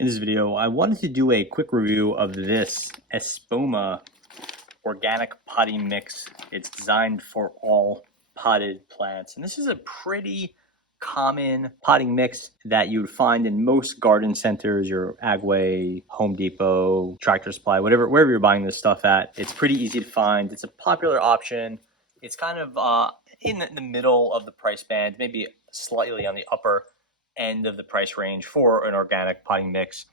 In this video, I wanted to do a quick review of this Espoma organic potting mix. It's designed for all potted plants. And this is a pretty common potting mix that you would find in most garden centers, your Agway, Home Depot, Tractor Supply, wherever you're buying this stuff at. It's pretty easy to find. It's a popular option. It's kind of in the middle of the price band, maybe slightly on the upper end of the price range for an organic potting mix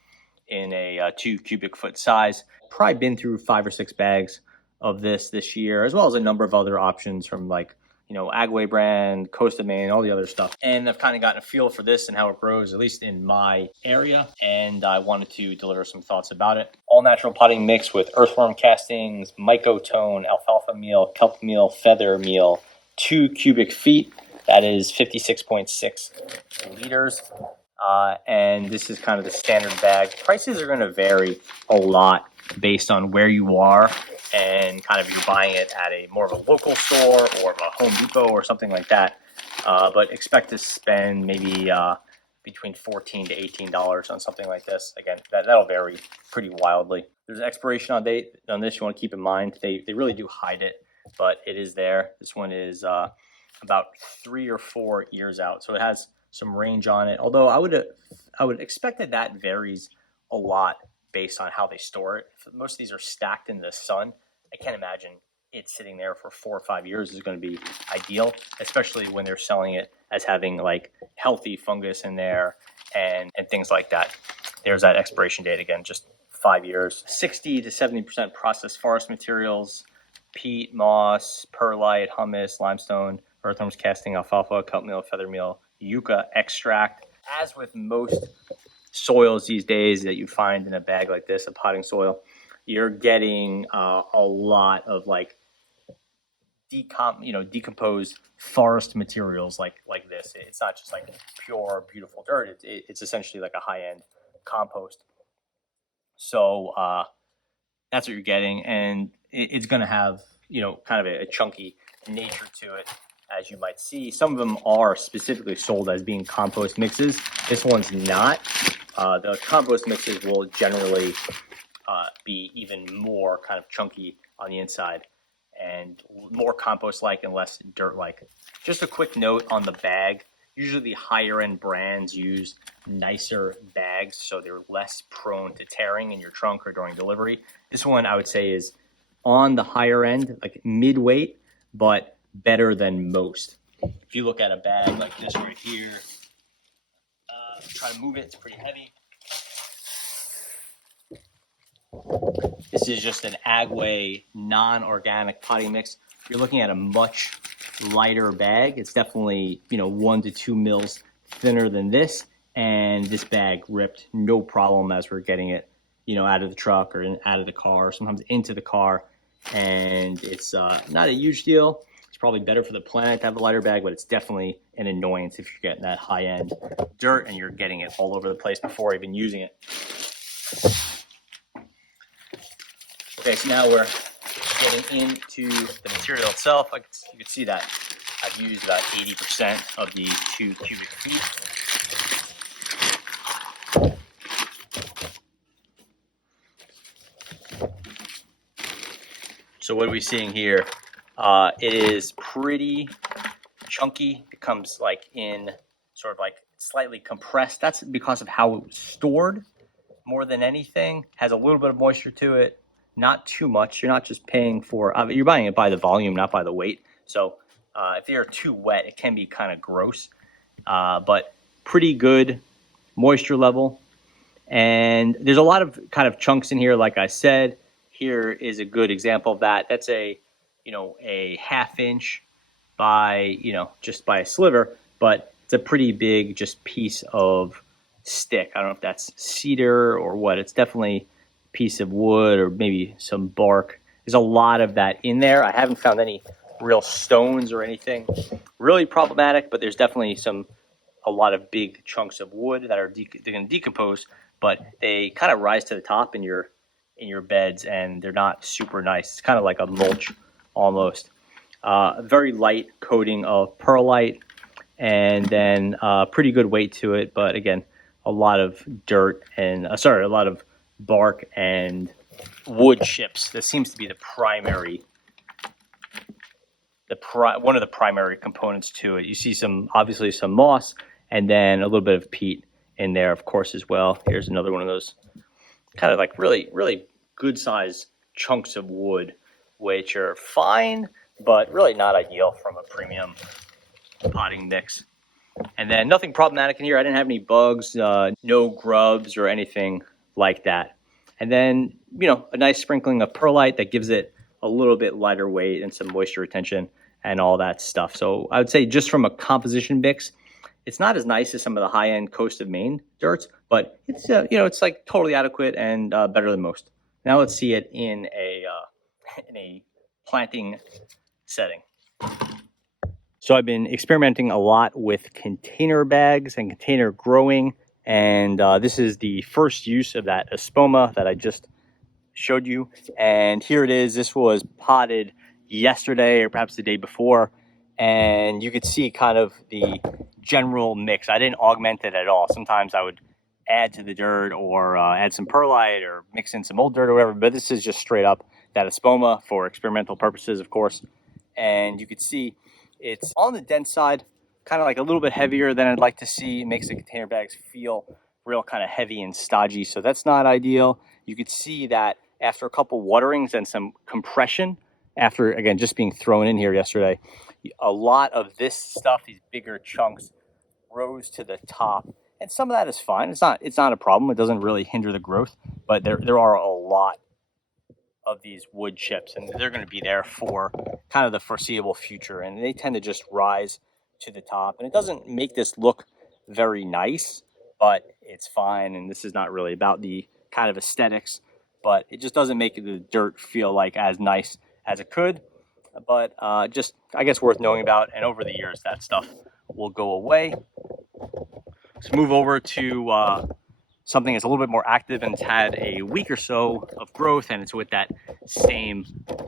in a 2 cubic foot size. Probably been through 5 or 6 bags of this year, as well as a number of other options from Agway brand, Coast of Maine, all the other stuff. And I've kind of gotten a feel for this and how it grows, at least in my area. And I wanted to deliver some thoughts about it. All natural potting mix with earthworm castings, mycotone, alfalfa meal, kelp meal, feather meal, 2 cubic feet. That is 56.6 liters. And this is kind of the standard bag. Prices are going to vary a lot based on where you are and kind of you're buying it at a more of a local store or of a Home Depot or something like that. But expect to spend maybe between $14 to $18 on something like this. Again, that'll vary pretty wildly. There's an expiration on date on this you want to keep in mind. They really do hide it, but it is there. This one is about 3 or 4 years out, so it has some range on it. Although I would expect that varies a lot based on how they store it. If most of these are stacked in the sun, I can't imagine it sitting there for 4 or 5 years is going to be ideal, especially when they're selling it as having like healthy fungus in there and things like that. There's that expiration date again, just 5 years. 60 to 70% processed forest materials, peat, moss, perlite, humus, limestone, earthworms casting, alfalfa, kelp meal, feather meal, yucca extract. As with most soils these days that you find in a bag like this, a potting soil, you're getting a lot of like decomposed forest materials like this. It's not just like pure, beautiful dirt. It's essentially like a high-end compost. So that's what you're getting, and it's going to have kind of a chunky nature to it. As you might see, some of them are specifically sold as being compost mixes. This one's not. The compost mixes will generally be even more kind of chunky on the inside and more compost-like and less dirt-like. Just a quick note on the bag. Usually the higher-end brands use nicer bags, so they're less prone to tearing in your trunk or during delivery. This one, I would say, is on the higher end, like mid-weight, but better than most. If you look at a bag like this right here, try to move it, it's pretty heavy. This is just an Agway non-organic potting mix. You're looking at a much lighter bag. It's definitely 1 to 2 mils thinner than this, and this bag ripped no problem as we're getting it out of the truck or out of the car, or sometimes into the car, and it's not a huge deal. It's probably better for the planet to have a lighter bag, but it's definitely an annoyance if you're getting that high-end dirt and you're getting it all over the place before even using it. Okay, so now we're getting into the material itself. You can see that I've used about 80% of the 2 cubic feet. So what are we seeing here? It is pretty chunky. It comes like in sort of like slightly compressed. That's because of how it was stored more than anything. Has a little bit of moisture to it, not too much. You're not just paying for, you're buying it by the volume, not by the weight. So if they are too wet, it can be kind of gross, but pretty good moisture level. And there's a lot of kind of chunks in here, like I said. Here is a good example of that. That's a ½ inch by, just by a sliver, but it's a pretty big just piece of stick. I don't know if that's cedar or what. It's definitely a piece of wood or maybe some bark. There's a lot of that in there. I haven't found any real stones or anything really problematic, but there's definitely a lot of big chunks of wood that are they're going to decompose, but they kind of rise to the top in your beds, and they're not super nice. It's kind of like a mulch almost. A very light coating of perlite, and then pretty good weight to it, but again, a lot of dirt and a lot of bark and wood chips. This seems to be the primary, one of the primary components to it. You see obviously some moss, and then a little bit of peat in there, of course, as well. Here's another one of those kind of like really, really good size chunks of wood, which are fine, but really not ideal from a premium potting mix. And then nothing problematic in here. I didn't have any bugs, no grubs or anything like that. And then, a nice sprinkling of perlite that gives it a little bit lighter weight and some moisture retention and all that stuff. So I would say just from a composition mix, it's not as nice as some of the high-end coast of Maine dirts, but it's it's like totally adequate and better than most. Now let's see it in a planting setting. So I've been experimenting a lot with container bags and container growing, and this is the first use of that Espoma that I just showed you. And here it is. This was potted yesterday or perhaps the day before, and you could see kind of the general mix. I didn't augment it at all. Sometimes I would add to the dirt or add some perlite or mix in some old dirt or whatever, but this is just straight up that Espoma for experimental purposes, of course. And you could see it's on the dense side, kind of like a little bit heavier than I'd like to see. It makes the container bags feel real kind of heavy and stodgy, so that's not ideal. You could see that after a couple waterings and some compression, after, again, just being thrown in here yesterday, a lot of this stuff, these bigger chunks, rose to the top. And some of that is fine. It's not a problem. It doesn't really hinder the growth, but there are a lot of these wood chips, and they're going to be there for kind of the foreseeable future, and they tend to just rise to the top, and it doesn't make this look very nice, but it's fine. And this is not really about the kind of aesthetics, but it just doesn't make the dirt feel like as nice as it could. But just, I guess, worth knowing about, and over the years that stuff will go away. Let's move over to something that's a little bit more active and it's had a week or so of growth, and it's with that same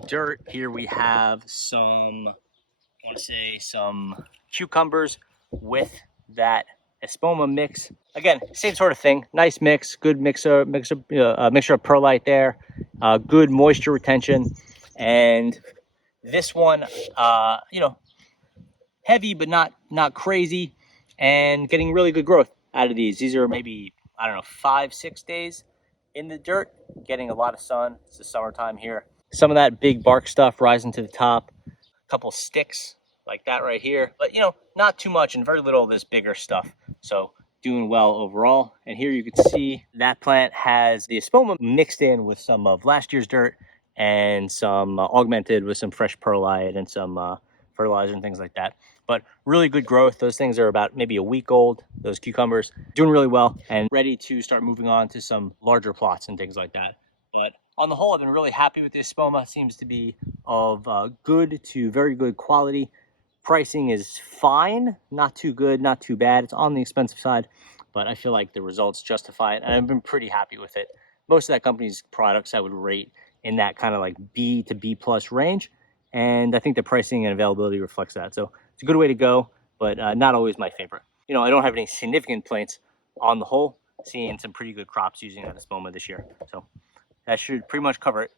dirt. Here we have some cucumbers with that Espoma mix. Again, same sort of thing. Nice mix, good mixture of perlite there, good moisture retention, and this one, heavy but not crazy, and getting really good growth out of these. These are maybe, I don't know, 5-6 days in the dirt, getting a lot of sun. It's the summertime here. Some of that big bark stuff rising to the top, a couple sticks like that right here, but not too much, and very little of this bigger stuff. So doing well overall. And here you can see that plant has the Espoma mixed in with some of last year's dirt and some augmented with some fresh perlite and some fertilizer and things like that. But really good growth. Those things are about maybe a week old, those cucumbers, doing really well and ready to start moving on to some larger plots and things like that. But on the whole, I've been really happy with this Espoma. It seems to be of good to very good quality. Pricing is fine, not too good, not too bad. It's on the expensive side, but I feel like the results justify it, and I've been pretty happy with it. Most of that company's products I would rate in that kind of like B to B plus range, and I think the pricing and availability reflects that. So it's a good way to go, but not always my favorite. I don't have any significant complaints on the whole. Seeing some pretty good crops using that Espoma this year. So that should pretty much cover it